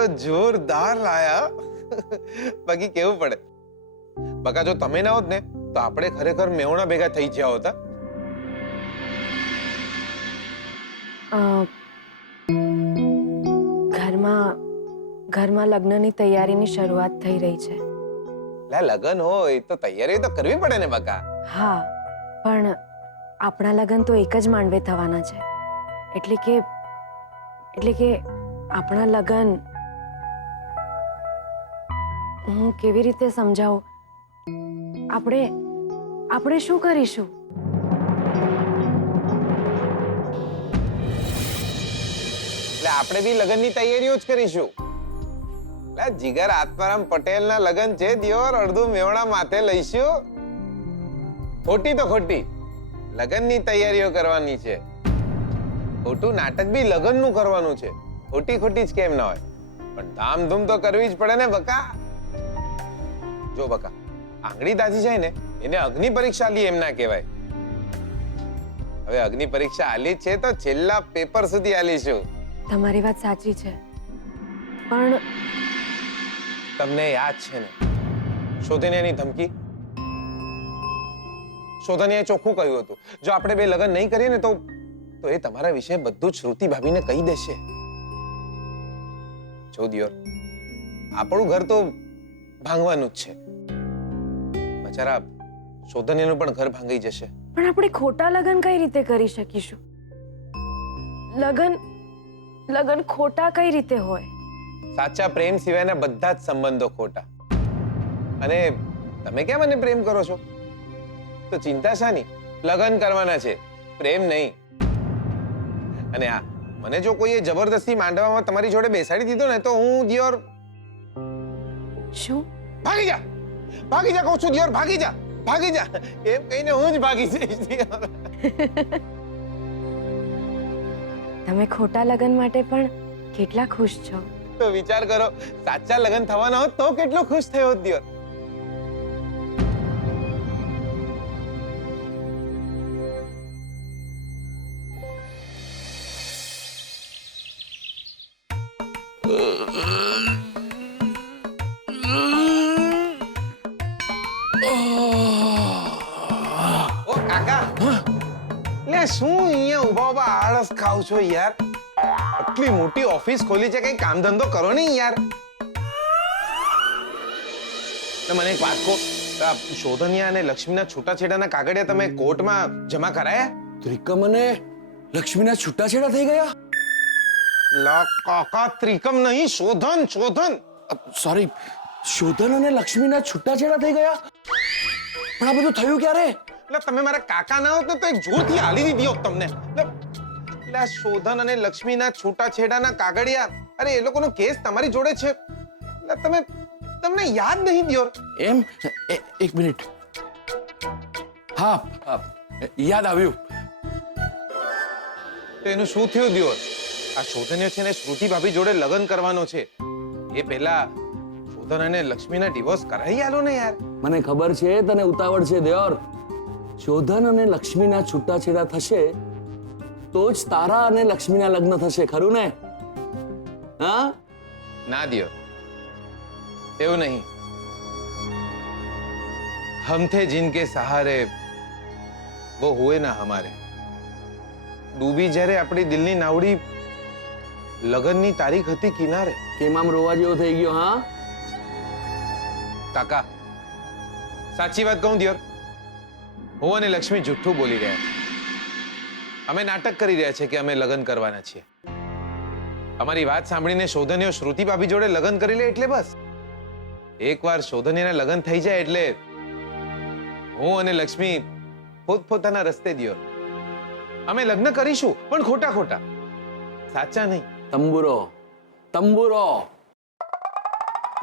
તો જોરદાર લાયા. બાકી કેવું પડે બકા, જો તમે ના હોત ને તો આપણે ખરેખર મેવણા ભેગા થઈ ગયા હોતા. ઘરમાં લગ્નની તૈયારીની શરૂઆત થઈ રહી છે. લગ્ન હોય તો તૈયારી તો કરવી પડે ને બકા. હા, પણ આપણા લગ્ન તો એક જ માંડવે થવાના છે. એટલે કે આપણા લગ્ન હું કેવી રીતે સમજાવું? આપણે શું કરીશું? એટલે આપણે બી લગ્નની તૈયારીઓ જ કરીશું. જીગર આત્મારામ પટેલના લગ્ન છે દિયોર, અડધું મેવણા માથે લઈશું. ખોટી તો ખોટી લગ્નની તૈયારીઓ કરવાની છે. ખોટું નાટક બી લગ્નનું કરવાનું છે. ખોટી ખોટી જ કેમ ના હોય, પણ ધામધૂમ તો કરવી જ પડે ને બકા. જો બકા, આંગળી દાજી જાય ને એને અગ્નિ પરીક્ષા આલી એમ ના કહેવાય. હવે અગ્નિ પરીક્ષા આલી છે તો છેલ્લા પેપર સુધી આલીશું. તમારી વાત સાચી છે, પણ તમને યાદ છે ને શોધનિયાની ધમકી? શોધનિયાએ ચોખ્ખું કહ્યું હતું, જો આપણે બે લગ્ન નહીં કરીએ ને તો એ તમારા વિશે બધું જ શ્રુતિ ભાભીને કહી દેશે. જો દિયોર, આપણું ઘર તો ભાંગવાનું જ છે. બચારા શોધનિયાનું પણ ઘર ભાંગી જશે. પણ આપણે ખોટા લગ્ન કઈ રીતે કરી શકીશું? લગ્ન ખોટા કઈ રીતે હોય? સાચા પ્રેમ સિવાયના બધા જ સંબંધો ખોટા. અને તમે કેમ મને પ્રેમ કરો છો? તો ચિંતા શાની? લગ્ન કરવાના છે, પ્રેમ નહીં. અને હા, મને જો કોઈએ જબરદસ્તી માંડવામાં તમારી જોડે બેસાડી દીધો ને તો હું દિયોર શું? ભાગી જા કહું છું દિયોર, ભાગી જા એમ કહીને હું જ ભાગી જઈશ દિયોર. તમે ખોટા લગ્ન માટે પણ કેટલા ખુશ છો. તો વિચાર કરો, સાચા લગ્ન થવાના હોત તો કેટલો ખુશ થયો હોત દિયોર. ઓ કાકા, લે શું અહીંયા ઉભા ઉભા આળસ ખાવ છો યાર? આટલી મોટી ઓફિસ ખોલી છે, કઈ કામ ધંધો કરો ને યાર. મને એક વાત કહો, શોધનિયા અને લક્ષ્મીના છૂટાછેડાના કાગળિયા તમે કોર્ટમાં જમા કરાયા? ત્રિકમ અને લક્ષ્મીના છૂટાછેડા થઈ ગયા? લા કાકા, ત્રિકમ નહીં, શોધન. સોરી, શોધન અને લક્ષ્મીના છૂટાછેડા થઈ ગયા? પણ આ બધું થયું ક્યારે? એટલે તમે મારા કાકા ના હોત ને તો એક જોરથી હાલી દીધી હોત તમને. એટલે આ શોધન અને લક્ષ્મીના છૂટાછેડાના કાગળિયા, અરે એ લોકોનો કેસ તમારી જોડે છે. એટલે તમને યાદ નહીં દિયોર? એમ? એક મિનિટ. હા, યાદ આવ્યું. તો એનું શું થયું દિયોર? આ શોધન્યો છે ને શ્રુતિ ભાભી જોડે લગ્ન કરવાનો છે. એ પહેલા શોધન અને લક્ષ્મીના ડિવોર્સ કરાવી આલો ને યાર. મને ખબર છે તને ઉતાવળ છે દેવર. શોધન અને લક્ષ્મીના છૂટાછેડા થશે તો જ તારા અને લક્ષ્મીના લગ્ન થશે, ખરું ને? હા? ના દિયોર, એવું નહીં. હમ થે जिनके सहारे वो हुए ना हमारे. ડૂબી જ્યારે આપણી દિલની નાવડી, લગ્નની તારીખ હતી કિનારે. કેમ આમ રોવા જેવો થઈ ગયો? હા કાકા, સાચી વાત કહું દિયોર, હું અને લક્ષ્મી જુઠ્ઠું બોલી રહ્યા છે. અમે નાટક કરી રહ્યા છે કે અમે લગ્ન કરવાના છીએ. અમારી વાત સાંભળીને શોધનિયો શ્રુતિ ભાભી જોડે લગ્ન કરી લે એટલે બસ. એકવાર શોધનિયાના લગ્ન થઈ જાય એટલે હું અને લક્ષ્મી પોતપોતાના રસ્તે દિયોર. અમે લગ્ન કરીશું, પણ ખોટા, સાચા નહીં. તંબુરો.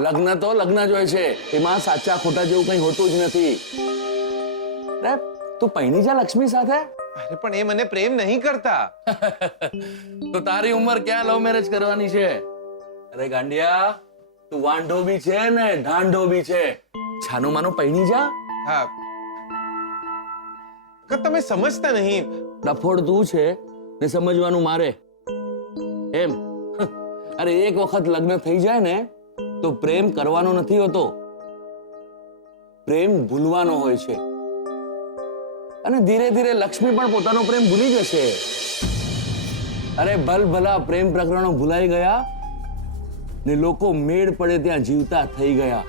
લગ્ન તો લગ્ન જ હોય છે, એમાં સાચા ખોટા જેવું કઈ હોતું જ નથી. તું પૈણી જા લક્ષ્મી સાથે. અરે પણ એ મને પ્રેમ નહીં કરતા. તો તારી ઉંમર ક્યાં લવ મેરેજ કરવાની છે? અરે ગાંડિયા, તું વાંઢો બી છે ને ઢાંઢો બી છે. છાનું માનું પૈણી જા. હા, તમે સમજતા નહીં. ડફોડ તું છે ને સમજવાનું મારે. એમ? અરે એક વખત લગ્ન થઈ જાય ને તો પ્રેમ કરવાનો નથી હોતો, પ્રેમ ભૂલવાનો હોય છે. અને ધીરે ધીરે લક્ષ્મી પણ પોતાનો પ્રેમ ભૂલી જશે. અરે ભલભલા પ્રેમ પ્રકરણો ભૂલાઈ ગયા ને લોકો મેળ પડે ત્યાં જીવતા થઈ ગયા.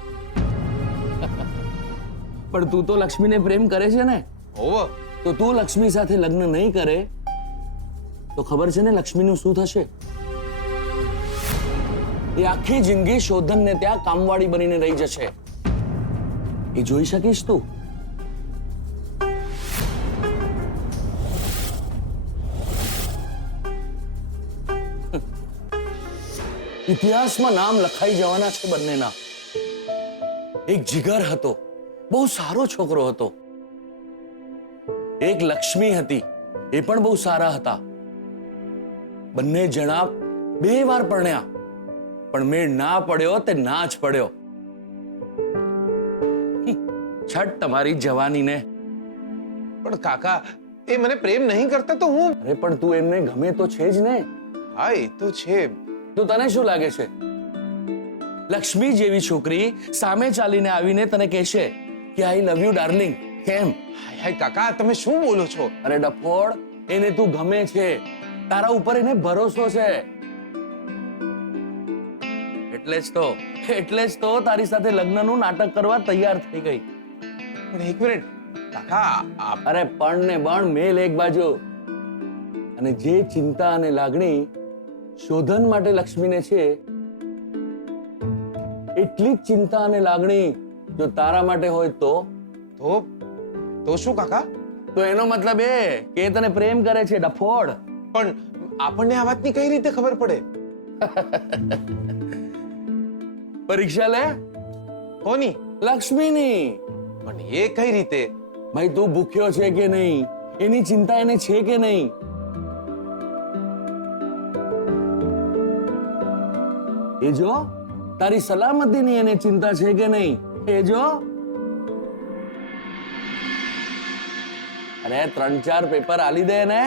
પણ તું તો લક્ષ્મીને પ્રેમ કરે છે ને, હોવ તો તું લક્ષ્મી સાથે લગ્ન નહીં કરે તો ખબર છે ને લક્ષ્મીનું શું થશે? એ આખી જિંદગી શોધનને ત્યાં કામવાળી બનીને રહી જશે. એ જોઈ શકીશ તું? ઇતિહાસમાં નામ લખાઈ જવાના છે બંનેના. એક જીગર હતો, બહુ સારો છોકરો હતો. એક લક્ષ્મી હતી, એ પણ બહુ સારા હતા. બંને જણા 2 વાર પરણ્યા, પણ મેળ ના પડ્યો તે ના જ પડ્યો. છટ તમારી જવાનીને. પણ કાકા એ મને પ્રેમ નહીં કરતા તો હું. અરે પણ તું એમને ગમે તો છે જ ને. હા એ તો છે. તો તને શું લાગે છે, લક્ષ્મી જેવી છોકરી સામે ચાલીને આવીને તને કહેશે કે આઈ લવ યુ ડાર્લિંગ? કેમ? હાય હાય કાકા તમે શું બોલો છો? અરે ડફોડ, એને તું ગમે છે, તારા ઉપર એને ભરોસો છે. એટલે જ તો તારી સાથે લગ્નનું નાટક કરવા તૈયાર થઈ ગઈ. પણ એક મિનિટ કાકા અરે પણ ને બણ મેલ એક બાજુ. અને જે ચિંતા અને લાગણી શોધન માટે લક્ષ્મીને છે, એટલી જ ચિંતા અને લાગણી જો તારા માટે હોય તો શું કાકા? તો એનો મતલબ એ કે એ તને પ્રેમ કરે છે ડફોડ. પણ આપણને આ વાતની કઈ રીતે ખબર પડે? પરીક્ષા લે. કોની? લક્ષ્મીની. પણ એ કઈ રીતે? ભાઈ તું ભૂખ્યો છે કે નહીં, એની ચિંતા એને છે કે નહીં? એ જો તારી સલામતીની એને ચિંતા છે કે નહીં? એ જો. અરે 3-4 પેપર આલી દે ને.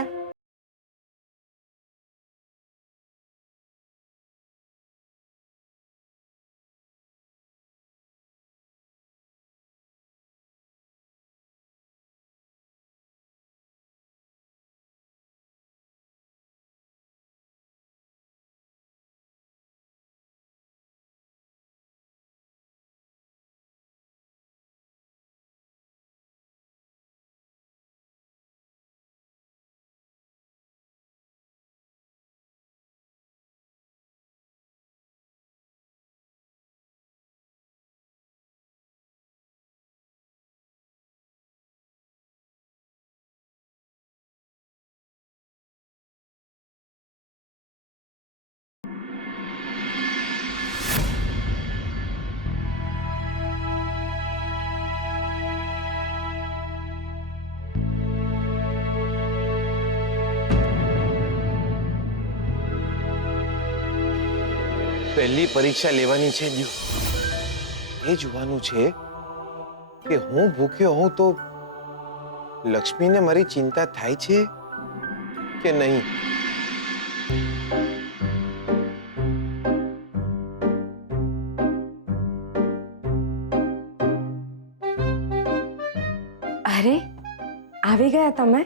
પહેલી પરીક્ષા લેવાની છે દ્યો. એ જોવાનું છે કે હું ભૂખ્યો હોઉં તો લક્ષ્મીને મારી ચિંતા થાય છે કે નહીં. અરે આવી ગયા તમે?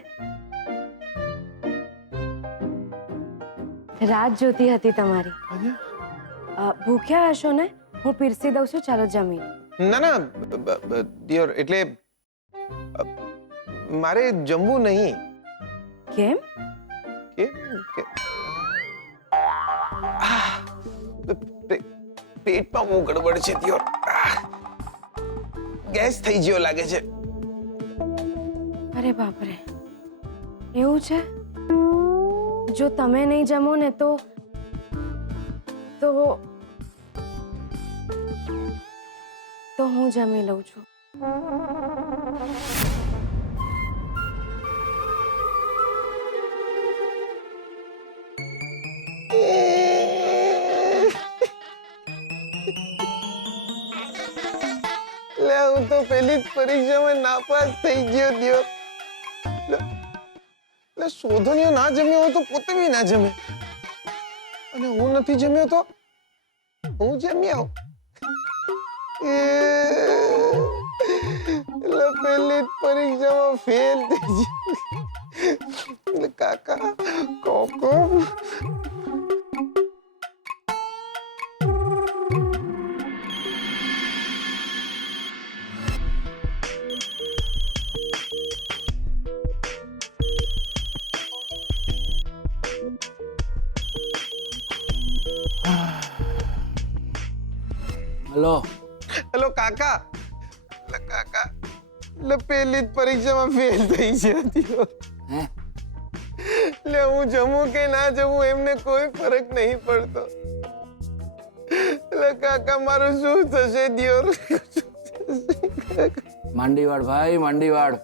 રાત જોતી હતી તમારી. ભૂખ્યા હશો ને? હું પીરસી દઉં છું, ચાલો જમી. ના ના દિયોર, એટલે મારે જમવું નહીં. કેમ? પેટમાં બહુ ગડબડ છે દિયોર. ગેસ થઈ ગયો લાગે છે. અરે બાપરે, એવું છે? જો તમે નહીં જમો ને તો હું જમી લઉં છું. હું તો પેલી જ પરીક્ષામાં નાપાસ થઈ ગયો દિયો. શોધનીયો ના જમ્યો હોય તો પોતે બી ના જમે, અને હું નથી જમ્યો તો હું જમ્યો એટલે પહેલી જ પરીક્ષામાં ફેલ થઈ ગયો એટલે કાકા કોકો હલો હેલો કાકા એટલે કાકા એટલે પહેલી જ પરીક્ષામાં ફેલ થઈ ગયો હે એટલે હું જમું કે ના જમું એમને કોઈ ફરક નહીં પડતો એટલે કાકા મારું શું થશે દિયોર માંડીવાડ ભાઈ માંડીવાડ,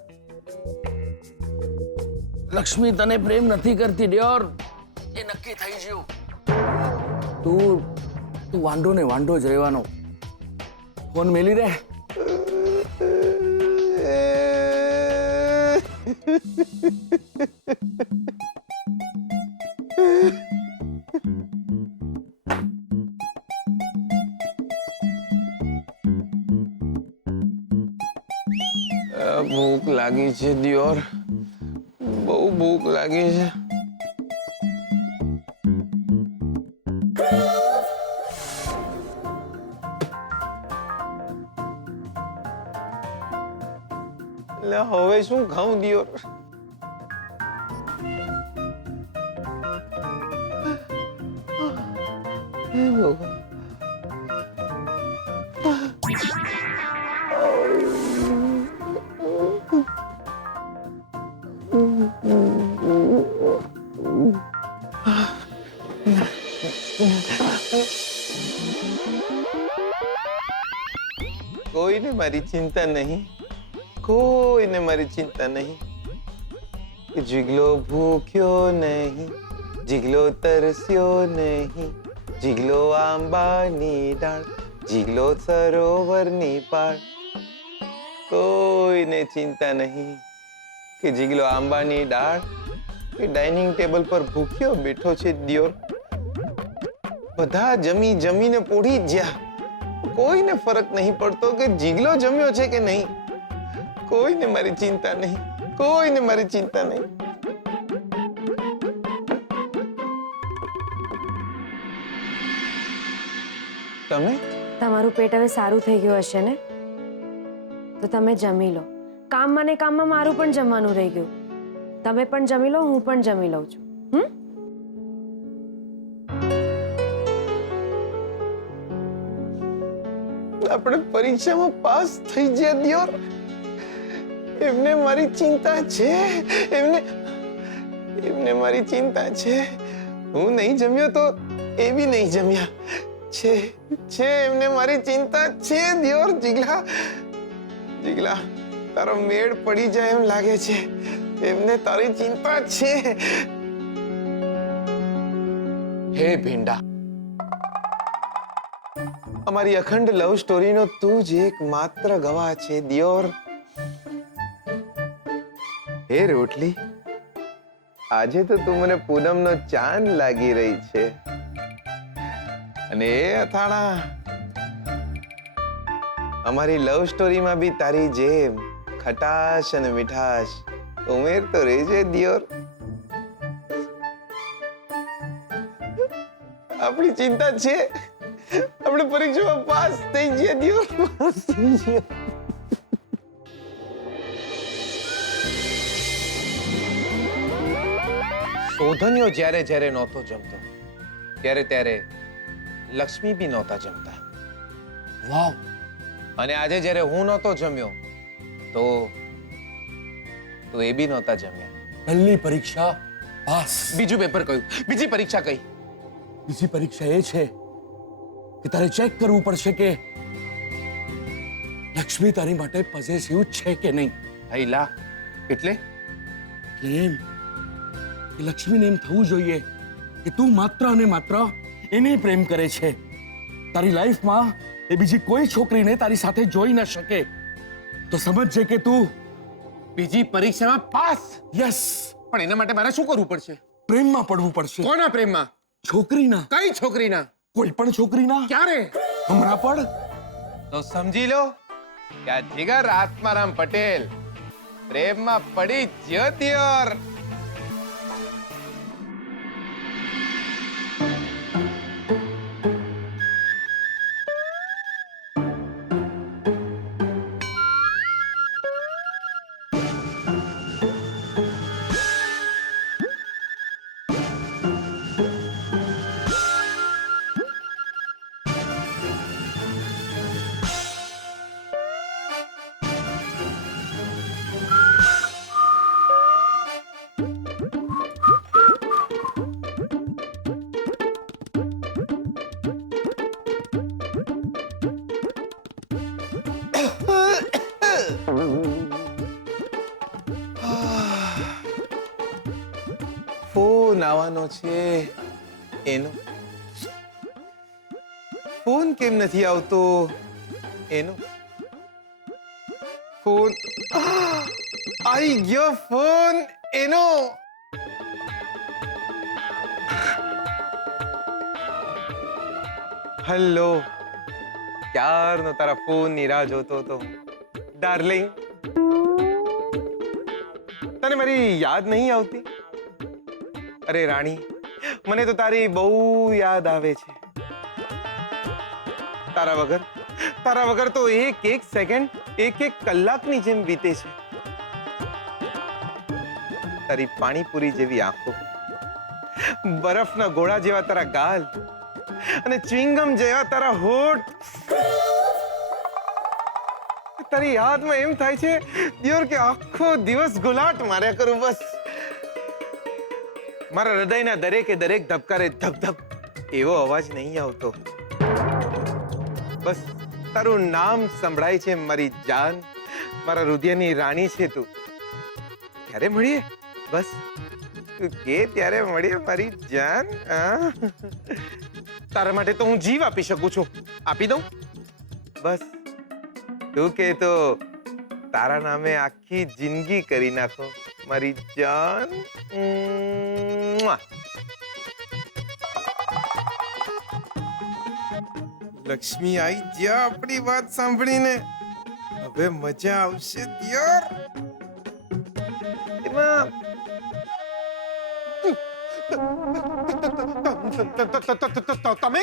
લક્ષ્મી તને પ્રેમ નથી કરતી ડિયોર, એ નક્કી થઈ ગયું. તું વાંઢો ને વાંઢો જ રહેવાનો. ફોન મેલી દે. ભૂખ લાગી છે દિયોર, બહુ ભૂખ લાગી છે. એટલે હવે શું ખાઉં દિયોર? કોઈને મારી ચિંતા નહીં, કોઈને મારી ચિંતા નહીં. જીગલો ભૂખ્યો નહીં, જીગલો તરસ્યો નહીં, જીગલો આંબાની ડાળ, જીગલો સરોવરની પાળ. કોઈને ચિંતા નહીં કે જીગલો આંબાની ડાળ કે ડાઇનિંગ ટેબલ પર ભૂખ્યો બેઠો છે દિયોર. બધા જમી જમીને પોઢી જ જ્યાં. કોઈને ફરક નહીં પડતો કે જીગલો જમ્યો છે કે નહીં. કોઈને મારી ચિંતા નહીં, કોઈને મારી ચિંતા નહીં. તમે તમારું પેટ હવે સારું થઈ ગયું હશે ને, તો તમે જમી લો. કામમાં ને કામમાં મારું પણ જમવાનું રહી ગયું. તમે પણ જમી લો, હું પણ જમી લઉં છું. આપણે પરીક્ષામાં પાસ થઈ ગયા દિયોર. એમને મારી ચિંતા છે, એમને મારી ચિંતા છે. હું નહીં જમ્યો તો એ બી નહીં જમ્યા છે. એમને મારી ચિંતા છે દિયોર. જીગલા તારો મેળ પડી જાય એમ લાગે છે. એમને તારી ચિંતા છે. હે ભીંડા, અમારી અખંડ લવ સ્ટોરીનો તું જ એકમાત્ર ગવાહ છે દિયોર. હે રોટલી, આજે તો તું મને પૂનમનો ચાંદ લાગી રહી છે. અને એ અથાણા, અમારી લવ સ્ટોરીમાં બી તારી જેમ ખટાશ અને મીઠાશ ઉમેરતો રહેજે દિયોર. આપણી ચિંતા છે, આપણે પરીક્ષામાં પાસ થઈ ગયા દિયોર, પાસ થઈ ગયા. શોધન્યો જ્યારે જ્યારે નહોતો જમતો, ત્યારે ત્યારે લક્ષ્મી બી નહોતા જમતા. વાવ. અને આજે જ્યારે હું નહોતો જમ્યો તો એ બી નહોતા જમ્યા. પહેલી પરીક્ષા પાસ. બીજું પેપર કયું? બીજી પરીક્ષા કઈ? બીજી પરીક્ષા એ છે કે તારે ચેક કરવું પડશે કે લક્ષ્મી તારી માટે પોઝેસિવ છે કે નહીં. હૈલા એટલે એમ કે લક્ષ્મીને એમ થવું જોઈએ કે તું માત્ર અને માત્ર એને પ્રેમ કરે છે. તારી લાઈફમાં એ બીજી કોઈ છોકરીને તારી સાથે જોઈ ન શકે. તો સમજજે કે તું બીજી પરીક્ષામાં પાસ. યસ. પણ એના માટે મારે શું કરવું પડશે? પ્રેમમાં પડવું પડશે. કોના પ્રેમમાં? છોકરીના. કઈ છોકરીના? કોઈ પણ છોકરીના? ક્યારે? હમણાં પણ? તો સમજી લો કે આ જીગર આત્મારામ પટેલ પ્રેમમાં પડી ગયો દિયોર. ફોન આવવાનો છે એનો. ફોન કેમ નથી આવતો એનો? ફોન આવી ગયો, ફોન એનો. હેલો, ક્યારનો તારા ફોન ની રાહ જોતો હતો ડાર્લિંગ. તને મારી યાદ નહીં આવતી? અરે રાણી, મને તો તારી બહુ યાદ આવે છે. તારા વગર તો એક એક સેકન્ડ એક એક કલાકની જેમ વીતે છે. તારી પાણીપુરી જેવી આંખો, બરફના ગોળા જેવા તારા ગાલ અને ચ્વિંગમ જેવા તારા હોઠ. તારી યાદમાં એમ થાય છે દિયોર કે આખો દિવસ ગુલાટ માર્યા કરું બસ. મારા હૃદયના દરેકે દરેક ધબકારે ધક ધક એવો અવાજ નહીં આવતો. બસ તારું નામ સંભળાય છે મારી જાન. મારા હૃદયની રાણી છે તું. ક્યારે મળીએ? બસ તું કે ત્યારે મળીએ મારી જાન. તારા માટે તો હું જીવ આપી શકું છું. આપી દઉં? બસ તું કે તો તારા નામે આખી જિંદગી કરી નાખો મારી જાન. લક્ષ્મી આવી જ્યાં આપણી વાત સાંભળીને. હવે મજા આવશે દિયોર. એમાં તમે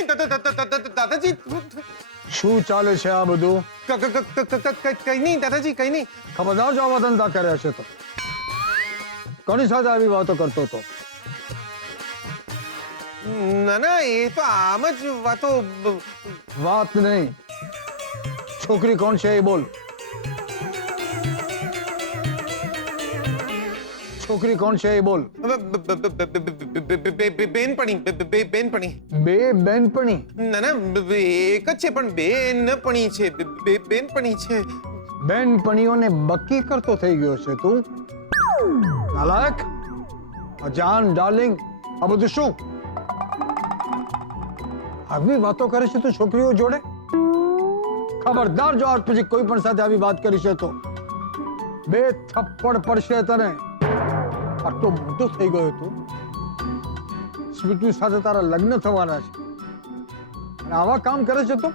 દાદાજી શું ચાલે છે આ બધું? કઈ નહીં દાદાજી, કઈ નહીં. ખબરદાર જો આવા ધંધા કર્યા છે તો. કોની સાથે આવી વાતો કરતો હતો? ના ના, એ તો આમ જ વાતો. વાત નહીં, છોકરી કોણ છે એ બોલ. છોકરી કોણ છે એ બોલ. બેનપણી. બે બેનપણી? ના ના, એક જ છે પણ બેનપણી છે. બેનપણી છે. બેનપણીઓને બક્કી કરતો થઈ ગયો છે તું? નાલાયક! જાન ડાર્લિંગ, આ બધું શું? આવી વાતો કરે છે તું છોકરીઓ જોડે? ખબરદાર જો આજ પછી કોઈ પણ સાથે આવી વાત કરી છે તો બે થપ્પડ પડશે તને. આટલો મોટો થઈ ગયો તું, સ્વીટુ સાથે તારા લગ્ન થવાના છે અને આવા કામ કરે છે તું?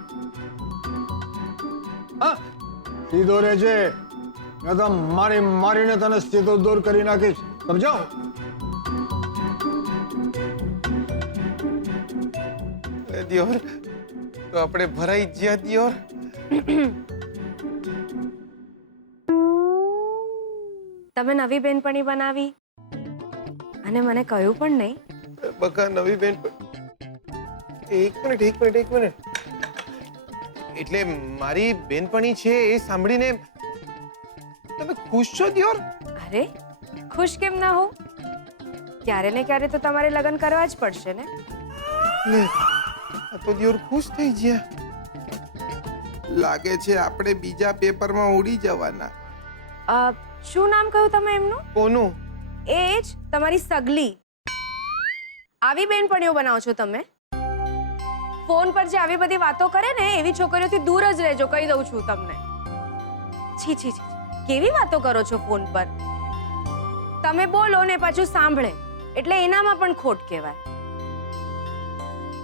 હા, સીધો રહેજે, મેં તો મારીને તને સીધો દૂર કરી નાખીશ. સમજાવ? દિયોર, તો આપણે ભરાઈ ગયા દિયોર. તમે નવી બેનપણી બનાવી અને મને કહ્યું પણ નહીં. બકા નવી બેન. એક મિનિટ. એટલે મારી બેનપણી છે એ સાંભળીને તમે ખુશ છો દિયોર? અરે ખુશ કેમ ના હો? ક્યારે ને ક્યારે તો તમારે લગ્ન કરવા જ પડશે ને. લે, આ તો દિયોર ખુશ થઈ ગયા. લાગે છે આપણે બીજા પેપરમાં ઉડી જવાના. શું નામ કહ્યું તમે એમનું? કોનું? એ જ તમારી સગલી. આવી બેનપણીઓ બનાવો છો તમે? ફોન પર જે આવી બધી વાતો કરે ને એવી છોકરીઓથી દૂર જ રહેજો, કહી દઉં છું તમને. છી છી છી, કેવી વાતો કરો છો ફોન પર? તમે બોલો ને પાછું સાંભળે એટલે એનામાં પણ ખોટ કહેવાય.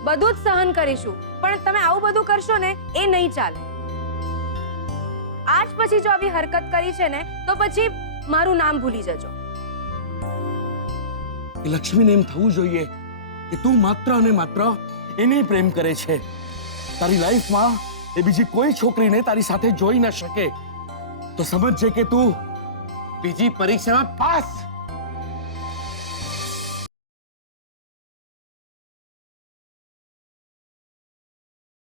બધું જ સહન કરીશું, પણ તમે આવું બધું કરશો ને એ નહીં ચાલે. આજ પછી જો આવી હરકત કરી છે ને તો પછી મારું નામ ભૂલી જજો. લક્ષ્મીને એમ થવું જોઈએ કે તું માત્ર અને માત્ર એને પ્રેમ કરે છે. તારી લાઈફમાં એ બીજી કોઈ છોકરીને તારી સાથે જોઈ ન શકે. તો સમજજે કે તું બીજી પરીક્ષામાં પાસ